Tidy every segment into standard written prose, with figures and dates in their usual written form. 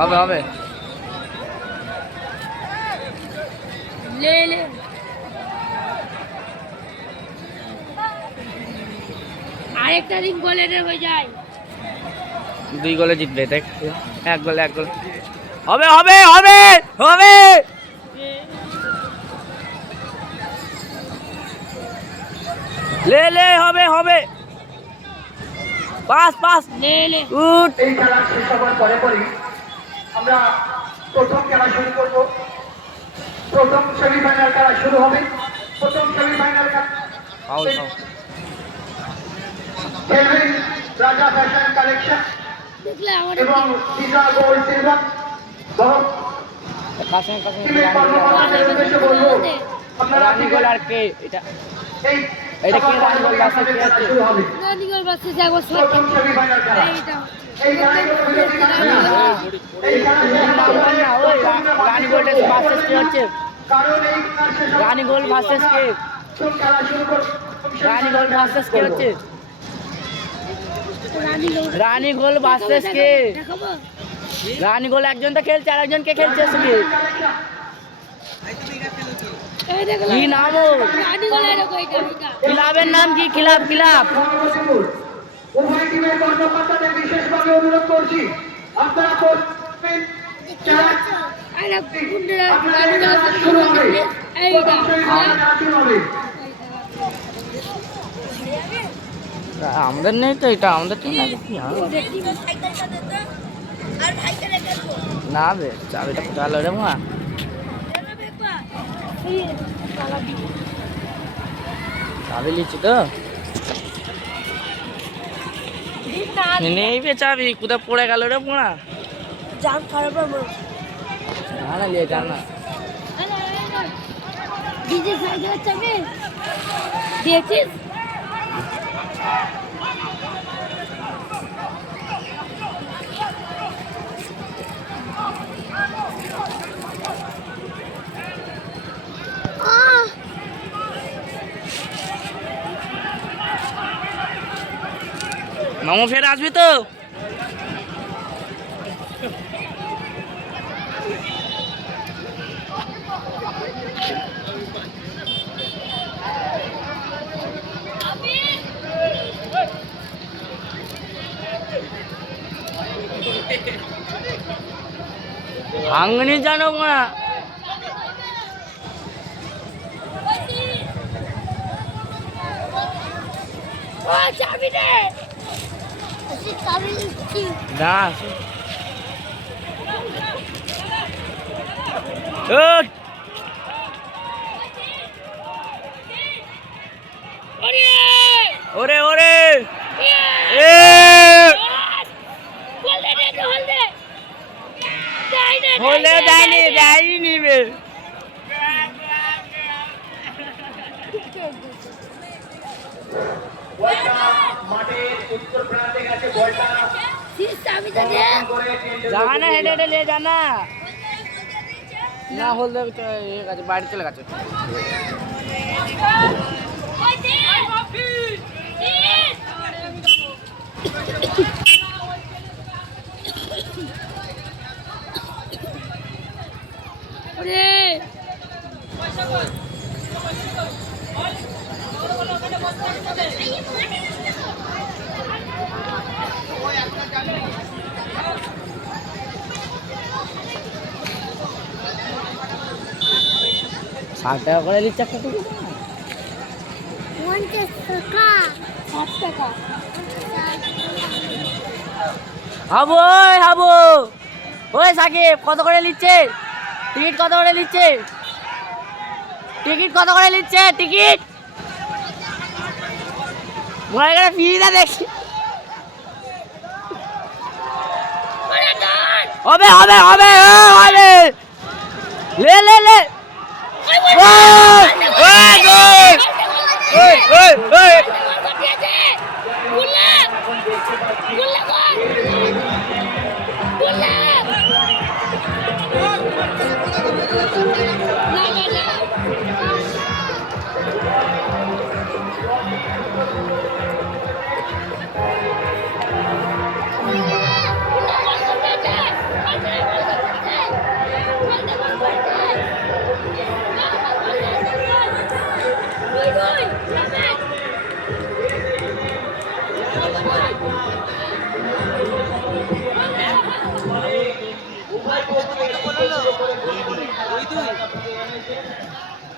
হবে হবে ले ले আরেকটা রিং গোলে হয়ে যায় 2 গোলে জিতবে দেখ 1 গোল হবে হবে হবে হবে ले ले হবে হবে পাস পাস ले ले উঠ এই খেলা শেষ হওয়ার পরে আমরা প্রথম খেলা শুরু করব। প্রথম সেমিফাইনাল খেলা শুরু হবে। প্রথম সেমিফাইনাল ফাউল খেলবেন রাজা ফ্যাশন কালেকশন দেখলে আমার এবং দিশা গোল্ড সিলভার। কাছে টিমের কর্মকর্তাদের উদ্দেশ্যে বলবো আপনারা রানি গোল আর কে এটা এই এটা কি রানি গোল বাসে কে আছে শুরু হবে। রানি গোল বাসে যাবো প্রথম সেমিফাইনাল খেলা এইটা এই খেলাগুলো বিরোধী এই না ওই রানি গোল ভার্সেস কে হচ্ছে কারণ এই শেষ রানি গোল ভার্সেস কে খেলা শুরু করব। রানি গোল ভার্সেস কে হচ্ছে রানি গোল রানি গোল ভার্সেস কে দেখাবো রানি গোল একজন তো খেলছে আর একজন কে খেলছে শুধু এই দেখো কি নাম ওর রানি গোল এরকম এইটা ক্লাবের নাম কি ক্লাব উভয় টিমের কর্মকর্তাদের বিশেষভাবে অনুরোধ করছি আপনারা করবেন আরে গুন্ডরা রানি গোল শুরু হবে। এইটা শুরু হবে। আমাদের নেই তো এটা আমাদের টিম না কি না বে চাবিটা কোথায় হলো রে মা চাবি লিখছি তো নেই বে চাবি কোথায় পড়ে গেল রে মোড়া জাম খারাপ আমার না লিয়ে যান না ডিজে সাইকেল চাবি দিয়েছিস মামু ফের আসবি তো ভাঙনি জানো না ও চাবি দে চাবি কি না ওরে ওরে এ হলে দেয়নি বে মাঠের উত্তর প্রান্তে গেছে বলটা জানা হেঁটে হেঁটে নিয়ে জানা না হল দেবে তো ইয়ে গেছে বাড়ি চলে গেছে ষাট টাকা করে নিচ্ছে একটা টিকিট হাবু হাবু ওই সাকিব কত করে নিচ্ছে টিকিট কত করে নিচ্ছে টিকিট কত করে নিচ্ছে টিকিট ঘরে ঘরে ফিরিদা দেখছি হবে হবে হবে হবে লে লে লে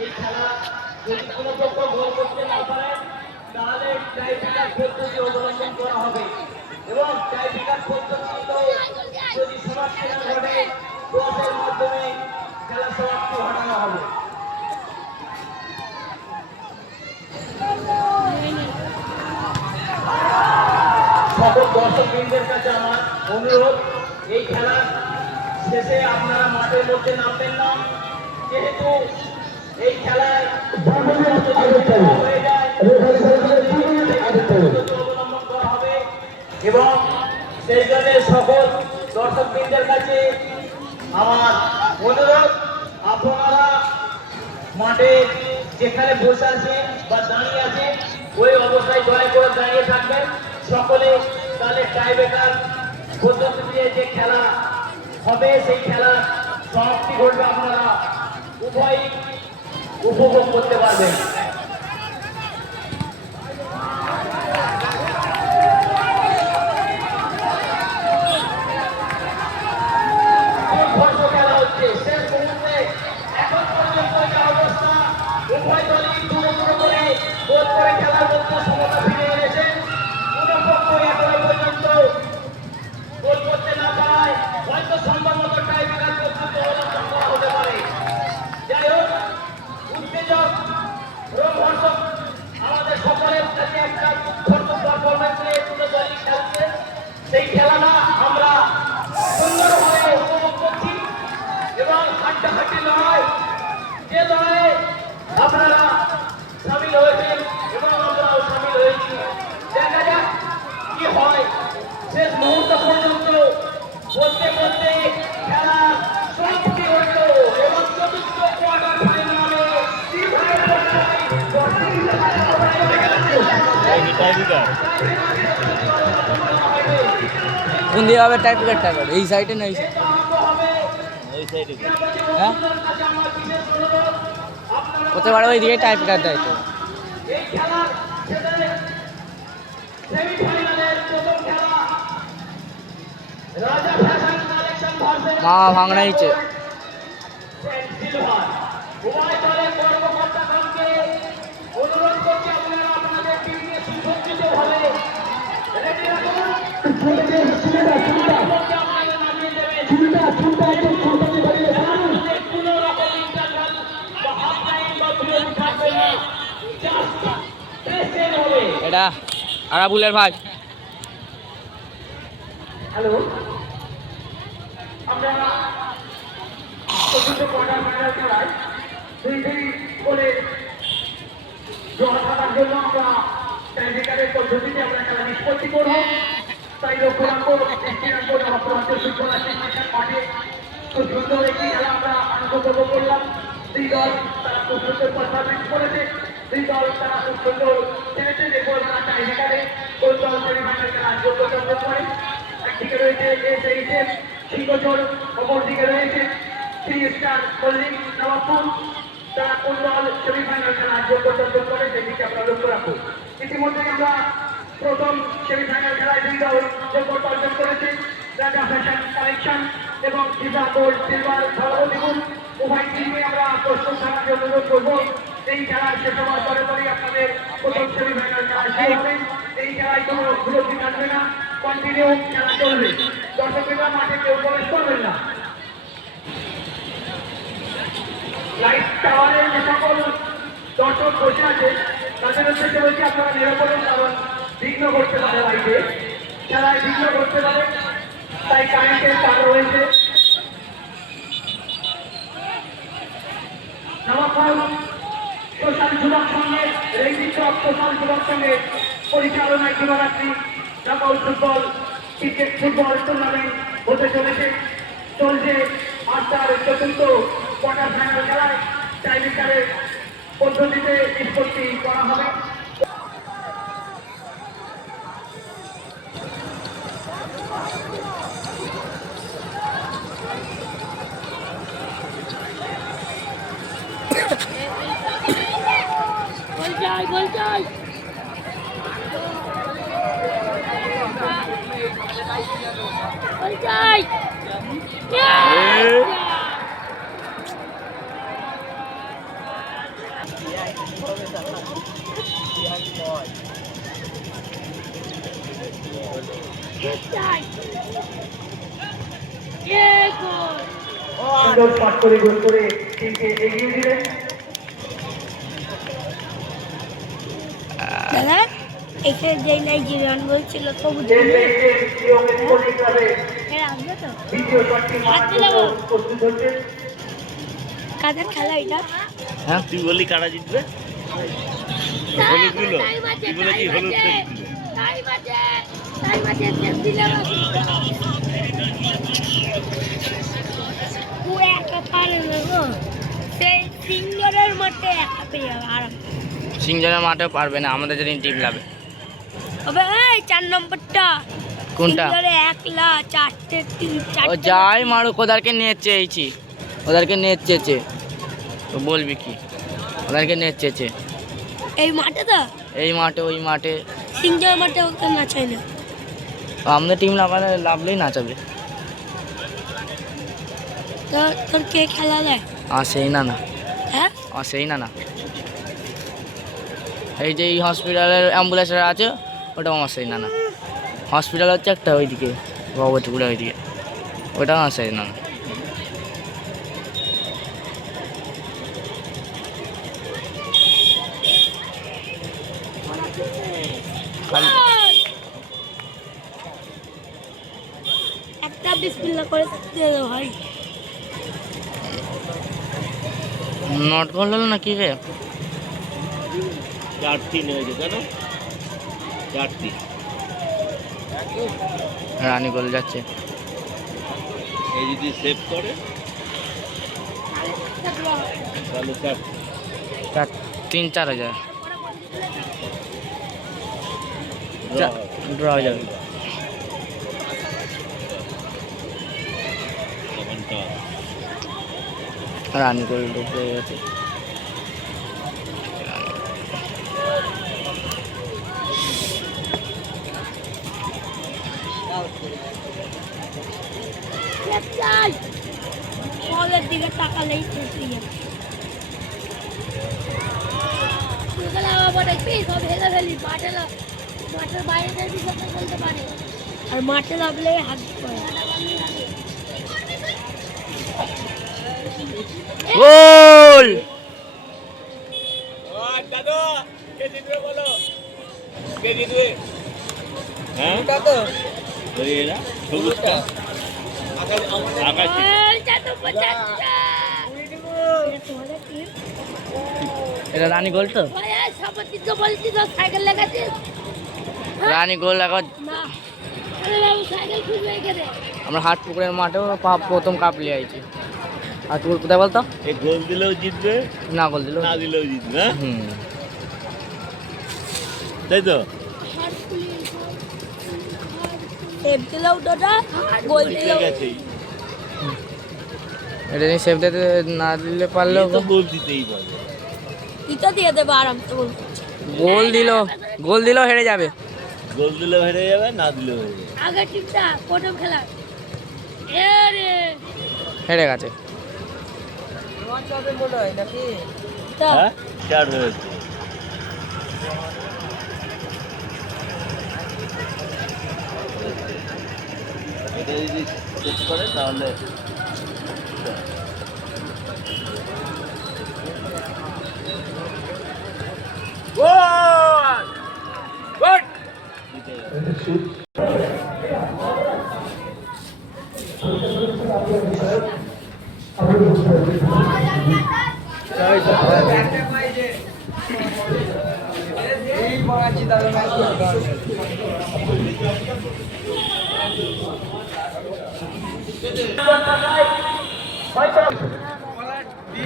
এই খেলা যদি কোনো পক্ষ গোল করতে না পারে তাহলে টাইব্রেকার পদ্ধতি অবলম্বন করা হবে এবং টাইব্রেকার পদ্ধতিতে যদি সমাপ্তি না ঘটে ক্রসের মাধ্যমে খেলা সমাপ্তি ঘটানো হবে। সকল দর্শকবৃন্দের কাছে আমার অনুরোধ, এই খেলা শেষে আপনারা মাঠের মধ্যে নামবেন না, যেহেতু এই খেলায় হয়ে যায় অবলম্বন করা হবে এবং সেই জন্য সকল দর্শকবৃন্দের কাছে আমার অনুরোধ, আপনারা মাঠে যেখানে বসে আছেন বা দাঁড়িয়ে আছেন ওই অবস্থায় দয়া করে দাঁড়িয়ে থাকবেন সকলে, তাহলে টাইব্রেকার পদ্ধতি দিয়ে যে খেলা হবে সেই খেলা সমাপ্তি ঘটবে, আপনারা উভয়ই উপভোগ করতে পারবেন। খেলা হচ্ছে শেষ মুহূর্তে, এখন পর্যন্ত যা অবস্থা উভয় দলই দূরে দূরে করে গোল করে খেলার মধ্যে সমতা ফিরে এনেছে। কোনো পক্ষ এখনো পর্যন্ত গোল করতে না পারায় হয়তো সম্ভবত টাইব্রেকার পদ্ধতি অবলম্বন করা হতে পারে। যাই হোক, উত্তেজক রোমহর্ষক আমাদের সকলের কাছে একটা দুর্ধর্ষ পারফরমেন্স নিয়ে দুটো দলই খেলছে, সেই খেলাটা আমরা সুন্দরভাবে উপভোগ করছি এবং হাড্ডাহাড্ডি লড়াই, যে লড়াইয়ে আপনারা সামিল হয়েছেন এবং আমরাও সামিল হয়েছি। দেখা যাক কি হয় শেষ মুহূর্ত পর্যন্ত। বলতে বলতে খেলা সমাপ্তি হইল এবং চতুর্থ কোয়ার্টার ফাইনালে কোন দিয়ে হবে টাইব্রেকারটা? এই সাইডে না এই সাইডে? ওই সাইডে। হ্যাঁ, হতে পারে ওই দিকে টাইব্রেকার দেয় তো। এই খেলার সেমিফাইনালের প্রথম খেলা রাজা ফ্যাশন কালেকশন ভার্সেস মা ভাঙড়া নিচে। সিলভার। উভয় দলের কর্মকর্তাগণকে অনুরোধ করছি আপনারা আপনাদের টিমকে সুসজ্জিতভাবে রেডি রাখুন। আপনাদের নামিয়ে দেবেন। কোনো রকম ইন্টারভাল বা হাফ টাইম বা বিরতি থাকবে না, জাস্ট প্রেসের হবে। এটা আরাবুলের ভাই। হ্যালো, আমরা চতুর্থ কোয়ার্টার ফাইনাল খেলায় 2-2 গোলে ড্র থাকার জন্য আমরা টাইব্রেকারের পদ্ধতিতে আমরা খেলা নিষ্পত্তি করব। তাই লক্ষ্য রাখবো, দৃষ্টি রাখবো নবাবগঞ্জের ফুটবল অ্যাসোসিয়েশন মাঠে খুব সুন্দর একটি খেলা আমরা অনুভব করলাম। দুই দল তারা খুব সুন্দর পারফরমেন্স করেছে, দুই দল তারা খুব সুন্দর খেলেছেন এবং তারা টাইব্রেকারে কোন দল সেমিফাইনাল খেলার যোগ্যতা অর্জন করে। একদিকে রয়েছে এসএইচএস সিংহচর, অপরদিকে রয়েছে থ্রি স্টার মল্লিক নবাবপুর। তারা কোন দল সেমিফাইনাল খেলার যোগ্যতা অর্জন করে সেদিকে আমরা লক্ষ্য রাখবো। ইতিমধ্যে আমরা প্রথম সেমিফাইনাল খেলায় দুই দল যোগ্যতা অর্জন করেছে, রাজা ফ্যাশন কালেকশন এবং ফিফা গোল্ড সিলভার ধর্মদ্বিগুণ। উভয় টিমে আমরা প্রস্তুত থাকার জন্য অনুরোধ করবো। এই খেলার শেষ হওয়ার পরে পরেই আপনাদের প্রথম সেমিফাইনাল খেলা শুরু হবে। এই খেলায় কোনো বিরতি থাকবে না, কন্টিনিউ খেলা চলবে। দর্শকেরা মাঠে কেউ প্রবেশ করবেন না। লাইট টাওয়ারের যে সকল দর্শক বসে আছে তাদের উদ্দেশ্যে বলছি আপনারা নিরাপদে, কারণ বিঘ্ন করতে পারে, লাইটে খেলায় বিঘ্ন করতে পারে, তাই কারেন্টের তার রয়েছে। নবাবপুর সোশ্যাল যুবক সঙ্গে রেজিস্ট অফ সোশ্যাল যুবক সঙ্গে পরিচালনায় দিবারাত্রি knockout football cricket football tournament হতে চলেছে। চলছে আজকের চতুর্থ কোয়ার্টার ফাইনাল খেলায় টাইব্রেকারের পদ্ধতিতে নিষ্পত্তি করা হবে। গোল চাই। গোল চাই। সুন্দর পাঠ করে গোল করে টিমকে এগিয়ে দিলেন। দাদা এখানে যে নাইজেরিয়ান বলছিল সবুজ এই ম্যাচে ইয়ং স্পোর্টিং ক্লাবের আসবে তো দ্বিতীয় শটটি মারার জন্য প্রস্তুত হচ্ছেন। কাদের খেলা এটা হ্যাঁ তুই বললি কারা জিতবে? হলুদ গুলো তুই বলে কি হলুদ সেই সিঙ্গারের মধ্যে একা পেয়ে যাবে আরাম সিংজনের মাঠেও পারবে না আমাদের যেদিন টিম লাবে। তবে এই 4 নম্বরটা কোনটা? সিঙ্গারে একলা চারটে ও চারটে যাই মারুক, ওদেরকে নিয়ে চেয়েছি, ওদেরকে নিয়ে চেয়েছে তো বলবি কি, ওদেরকে নিয়ে চেয়েছে এই মাঠে তো এই মাঠে ওই মাঠে। সিঙ্গারের মাঠে ওকে না চাই না আমাদের টিম লাভলেই নাচাবে। তো তোর কে খেলা দেয় আর সেই না না, হ্যাঁ আর সেই না না, এই যে এই হসপিটালের অ্যাম্বুলেন্সের আছে ওটা আমার সেই না না। হসপিটাল হচ্ছে একটা ওইদিকে ভগবতীপুরে ওইদিকে, ওটা আমার সেই না না। একটা বিসমিল্লাহ করে দিয়ে দাও ভাই নট গোল হলো না কি রে? 4-3 হয়েছে কেন? 4-3 রানী গোল যাচ্ছে। এই যদি সেভ করে তাহলে 3-4 হয়ে যাবে, draw ড্র হয়ে যাবে। তখন তো রানী গোল ঢুকে গেছে। বলের দিকে তাকালেই শেষ হয়ে যাবে আর মাঠে লাগলে হাত পড়ে গোল! হ্যাঁ ওই এরা সবুজটা আকাশি এটা রানী গোল তো, সাইকেল লেগেছিস রানী গোল এখন না আরে বাবু সাইকেল খুঁজবে এখানে আমরা হাট পুকুরের মাঠেও প্রথম কাপ নিয়ে আইছি। আর পুকুর কোথায় বলতো? এই গোল দিলেও জিতবে, না গোল দিল। না দিলেও জিতবে। হ্যাঁ হুম, তাই তো সেভ দিলেও দাদা গোল দিলেও গেছেই এটা নিয়ে সেভ দিতে না দিলে পারলেও তো গোল দিতেই পারবে। ইটা দিয়ে দেবে আরামসে গোল গোল দিলেও হেরে যাবে। গোল দিলেও হেরে যাবে, না দিলেও হেরে যাবে। আগের টিমটা প্রথম খেলা রে হেরে গেছে। তা হ্যাঁ 4 হয়েছে। এটা যদি সেট করে তাহলে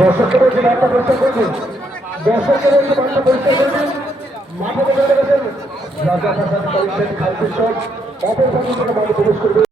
দর্শকের যে বার্তা পরিষ্কার করবেন, দর্শকের যে বার্তা পরিষ্কার করবেন, মাঠে বেরোতে গেছেন রাজা প্রসাদ কলেজ খালপুর সব অপর মাঠে প্রবেশ করবে।